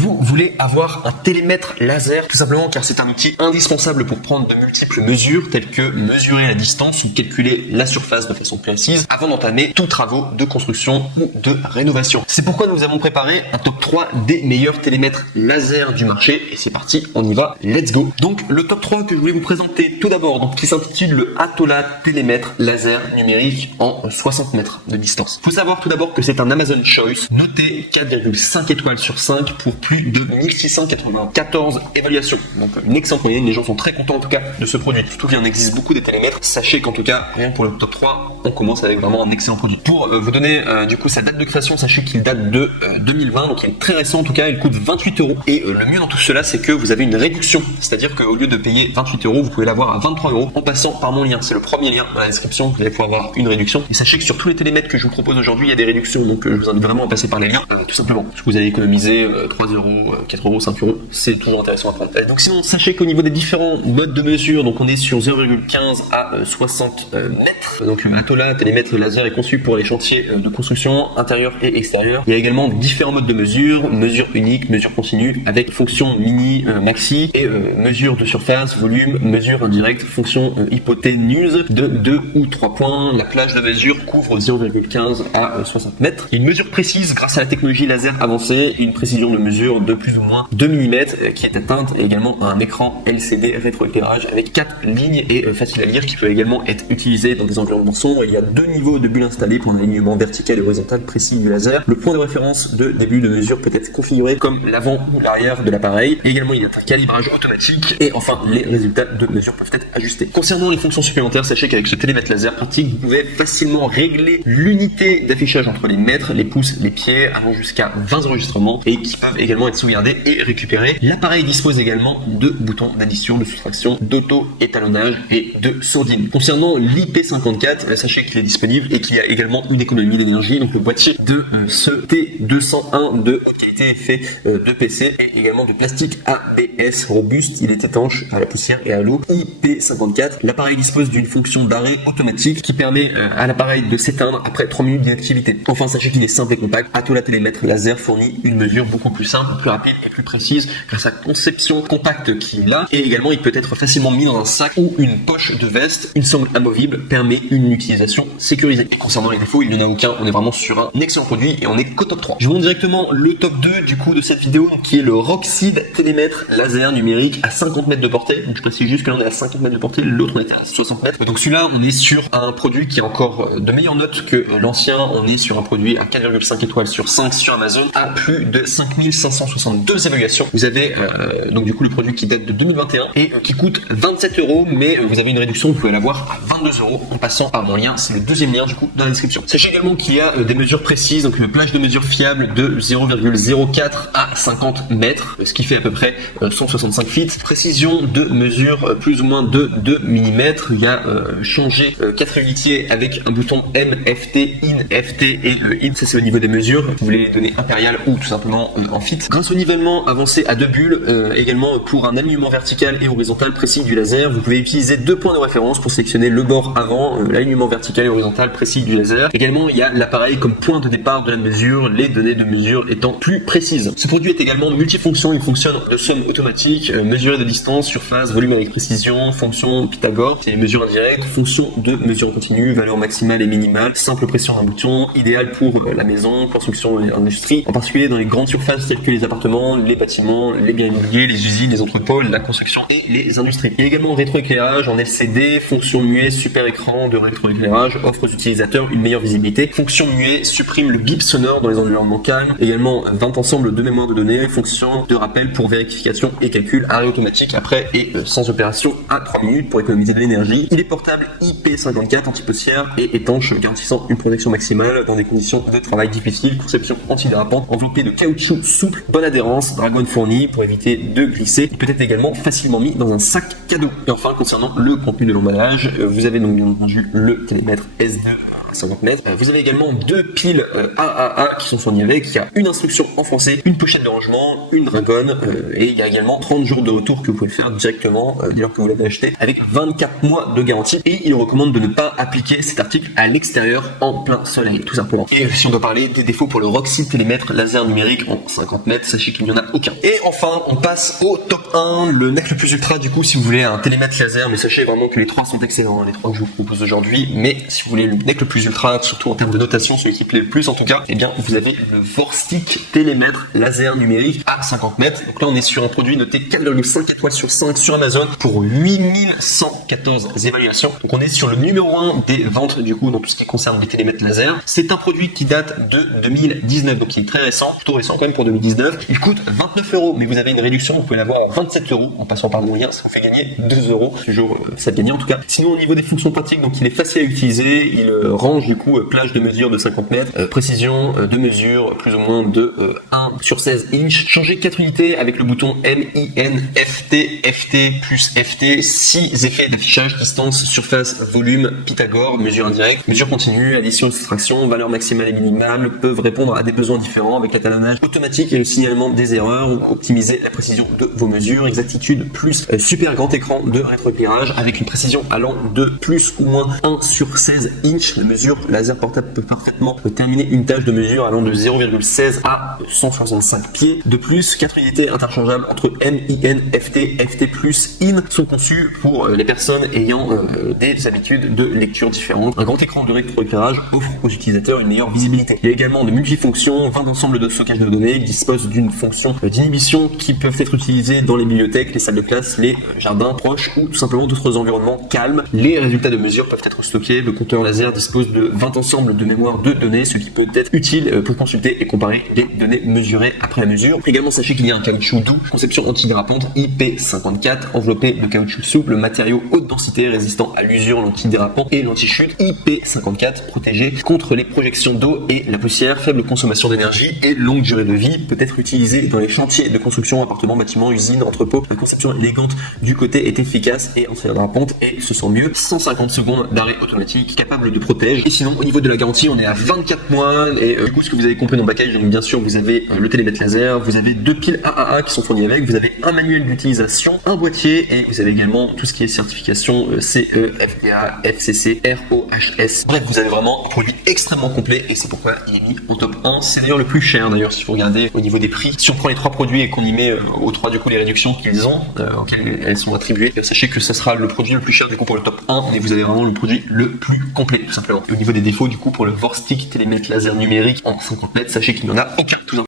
Vous voulez avoir un télémètre laser, tout simplement car c'est un outil indispensable pour prendre de multiples mesures telles que mesurer la distance ou calculer la surface de façon précise avant d'entamer tous travaux de construction ou de rénovation. C'est pourquoi nous avons préparé un top 3 des meilleurs télémètres laser du marché et c'est parti, on y va, let's go. Donc le top 3 que je voulais vous présenter tout d'abord, donc qui s'intitule le Atola télémètre laser numérique en 60 mètres de distance. Faut savoir tout d'abord que c'est un Amazon Choice noté 4,5 étoiles sur 5 pour plus de 1694 évaluations. Donc une excellente moyenne, les gens sont très contents en tout cas de ce produit. Surtout qu'il en existe beaucoup des télémètres. Sachez qu'en tout cas, rien que pour le top 3, on commence avec vraiment un excellent produit. Pour vous donner du coup sa date de création, sachez qu'il date de 2020, donc il est très récent en tout cas, il coûte 28 €. Et le mieux dans tout cela, c'est que vous avez une réduction. C'est-à-dire qu'au lieu de payer 28 €, vous pouvez l'avoir à 23 € en passant par mon lien. C'est le premier lien dans la description, vous allez pouvoir avoir une réduction. Et sachez que sur tous les télémètres que je vous propose aujourd'hui, il y a des réductions. Donc je vous invite vraiment à passer par les liens, tout simplement. Parce que vous allez économiser 3 €, 4 €, 5 €. C'est toujours intéressant à prendre. Donc sinon, sachez qu'au niveau des différents modes de mesure, donc on est sur 0,15 à 60 mètres. Donc le Atola télémètre laser est conçu pour les chantiers de construction intérieur et extérieur. Il y a également différents modes de mesure unique, mesure continue, avec fonction mini, maxi, et mesure de surface, volume, mesure indirecte, fonction hypoténuse de 2 ou 3 points. La plage de mesure couvre 0,15 à 60 mètres. Il y a une mesure précise grâce à la technologie laser avancée, une précision de mesure de plus ou moins 2 mm qui est atteinte, et également un écran LCD rétroéclairage avec 4 lignes et facile à lire qui peut également être utilisé dans des environnements sombres. Il y a 2 niveaux de bulles installés pour un alignement vertical et horizontal précis du laser. Le point de référence de début de mesure peut être configuré comme l'avant ou l'arrière de l'appareil. Également, il y a un calibrage automatique et enfin, les résultats de mesure peuvent être ajustés. Concernant les fonctions supplémentaires, sachez qu'avec ce télémètre laser pratique, vous pouvez facilement régler l'unité d'affichage entre les mètres, les pouces, les pieds, allant jusqu'à 20 enregistrements et qui peuvent également être sauvegardés et récupérés. L'appareil dispose également de boutons d'addition, de soustraction, d'auto-étalonnage et de sourdine. Concernant l'IP54, sachez qu'il est disponible et qu'il y a également une économie d'énergie. Donc le boîtier de ce T201 qui a été fait de PC et également de plastique ABS robuste. Il est étanche à la poussière et à l'eau. IP54. L'appareil dispose d'une fonction d'arrêt automatique qui permet à l'appareil de s'éteindre après 3 minutes d'inactivité. Enfin, sachez qu'il est simple et compact. Atola télémètre laser fournit une mesure beaucoup plus simple, plus rapide et plus précise grâce à la conception compacte qui est là. Et également, il peut être facilement mis dans un sac ou une poche de veste. Une sangle amovible permet une utilisation sécurisée. Et concernant les défauts, il n'y en a aucun. On est vraiment sur un excellent produit et on est qu'au top 3. Je vous montre directement le top 2 du coup de cette vidéo qui est le Rockseed télémètre laser numérique à 50 mètres de portée. Donc je précise juste que là on est à 50 mètres de portée, l'autre on était à 60 mètres. Donc celui-là on est sur un produit qui a encore de meilleures notes que l'ancien. On est sur un produit à 4,5 étoiles sur 5 sur Amazon à plus de 5562 évaluations. Vous avez donc du coup le produit qui date de 2021 et qui coûte 27 €, mais vous avez une réduction, vous pouvez l'avoir à 22 € en passant par mon lien. C'est le deuxième lien du coup dans la description. Sachez également qu'il y a des mesures précises, donc une plage de mesure fiable de 0,04 à 50 mètres, ce qui fait à peu près 165 feet. Précision de mesure plus ou moins de 2 mm. Il y a changé 4 unitiers avec un bouton MFT, IN-FT et IN, c'est au niveau des mesures. Vous voulez les donner impériales ou tout simplement en feet. Grâce au nivellement avancé à 2 bulles, également pour un alignement vertical et horizontal précis du laser, vous pouvez utiliser 2 points de référence pour sélectionner le bord avant, l'alignement vertical et horizontal précis du laser. Également, il y a l'appareil comme point de départ de la mesure, les données de mesure étant plus précises. Ce produit est également multifonction, il fonctionne de somme automatique, mesurer de distance, surface, volume avec précision, fonction Pythagore, c'est une mesure indirecte, fonction de mesure continue, valeur maximale et minimale, simple pression d'un bouton, idéal pour la maison, construction et industrie, en particulier dans les grandes surfaces telles que les appartements, les bâtiments, les biens immobiliers, les usines, les entrepôts, la construction et les industries. Il y a également rétroéclairage en LCD, fonction muet, super écran de rétroéclairage, offre aux utilisateurs une meilleure visibilité. Fonction muet supprime le bip sonore dans les environnements calmes. Également 20 ensembles de mémoire de données, fonction de rappel pour vérification et calcul, arrêt automatique après et sans opération à 3 minutes pour économiser de l'énergie. Il est portable IP54 anti-poussière et étanche, garantissant une protection maximale dans des conditions de travail difficiles. Conception antidérapante, enveloppé de caoutchouc souple, bonne adhérence, dragon fourni pour éviter de glisser. Il peut être également facilement mis dans un sac cadeau. Et enfin, concernant le contenu de l'emballage, vous avez donc bien entendu le télémètre S2 à 50 mètres. Vous avez également deux piles AAA qui sont fournies avec. Il y a une instruction en français, une pochette de rangement, une dragonne et il y a également 30 jours de retour que vous pouvez faire directement dès lors que vous l'avez acheté avec 24 mois de garantie. Et il recommande de ne pas appliquer cet article à l'extérieur en plein soleil, tout simplement. Et si on doit parler des défauts pour le Roxy télémètre laser numérique en 50 mètres, sachez qu'il n'y en a aucun. Et enfin, on passe au top 1, le NEC le plus ultra. Du coup, si vous voulez un télémètre laser, mais sachez vraiment que les trois sont excellents, les trois que je vous propose aujourd'hui. Mais si vous voulez le NEC le plus ultra, surtout en termes de notation, celui qui plaît le plus en tout cas, eh bien vous avez le Vorstick télémètre laser numérique à 50 mètres. Donc là, on est sur un produit noté 4,5 étoiles sur 5 sur Amazon pour 8114 évaluations. Donc on est sur le numéro 1 des ventes du coup dans tout ce qui concerne les télémètres laser. C'est un produit qui date de 2019, donc il est très récent, plutôt récent quand même pour 2019. Il coûte 29 €, mais vous avez une réduction, vous pouvez l'avoir à 27 € en passant par le moyen, ça vous fait gagner 2 €, toujours ça de gagner en tout cas. Sinon au niveau des fonctions pratiques, donc il est facile à utiliser, il range du coup plage de mesure de 50 mètres, précision de mesure plus ou moins de 1 sur 16 inch, changer 4 unités avec le bouton MINFT, FT plus FT, 6 effets d'affichage, distance, surface, volume, Pythagore, mesure indirecte, mesure continue, addition, soustraction, valeur maximale et minimale, peuvent répondre à des besoins différents avec l'étalonnage automatique et le signalement des erreurs, ou optimiser la précision de vos mesures, exactitude plus super grand écran de rétroéclairage avec une précision allant de plus ou moins 1 sur 16 inch. La mesure laser portable peut parfaitement terminer une tâche de mesure allant de 0,16 à 165 pieds. De plus, 4 unités interchangeables entre MINFT, FT plus IN sont conçues pour les personnes ayant des habitudes de lecture différentes. Un grand écran de rétroéclairage offre aux utilisateurs une meilleure visibilité. Il y a également de multifonctions, 20 ensembles de stockage de données qui disposent d'une fonction d'inhibition qui peuvent être utilisées dans les bibliothèques, les salles de classe, les jardins proches ou tout simplement d'autres environnements calmes. Les résultats de mesure peuvent être stockés. Le compteur laser dispose de 20 ensembles de mémoire de données, ce qui peut être utile pour consulter et comparer les données mesurées après la mesure. Également, sachez qu'il y a un caoutchouc doux, conception antidérapante IP54, enveloppé de caoutchouc souple, matériau haute densité résistant à l'usure, l'antidérapant et l'anti-chute. IP54 protégé contre les projections d'eau et la poussière, faible consommation d'énergie et longue durée de vie, peut être utilisé dans les chantiers de construction, appartements, bâtiments, usines, entrepôts. La conception élégante du côté est efficace et antidérapante et se sent mieux. 150 secondes d'arrêt automatique, capable de protéger. Et sinon, au niveau de la garantie, on est à 24 mois et du coup, ce que vous avez compris dans le package, donc bien sûr, vous avez le télémètre laser, vous avez deux piles AAA qui sont fournies avec, vous avez un manuel d'utilisation, un boîtier et vous avez également tout ce qui est certification CE, FDA, FCC, ROHS. Bref, vous avez vraiment un produit extrêmement complet et c'est pourquoi il est mis en top 1. C'est d'ailleurs le plus cher d'ailleurs si vous regardez au niveau des prix. Si on prend les trois produits et qu'on y met aux trois du coup les réductions qu'ils ont, auxquelles elles sont attribuées, sachez que ça sera le produit le plus cher du coup pour le top 1 et vous avez vraiment le produit le plus complet tout simplement. Et au niveau des défauts du coup pour le Vorstick télémètre laser numérique en 50 mètres, sachez qu'il n'y en a aucun tout simplement.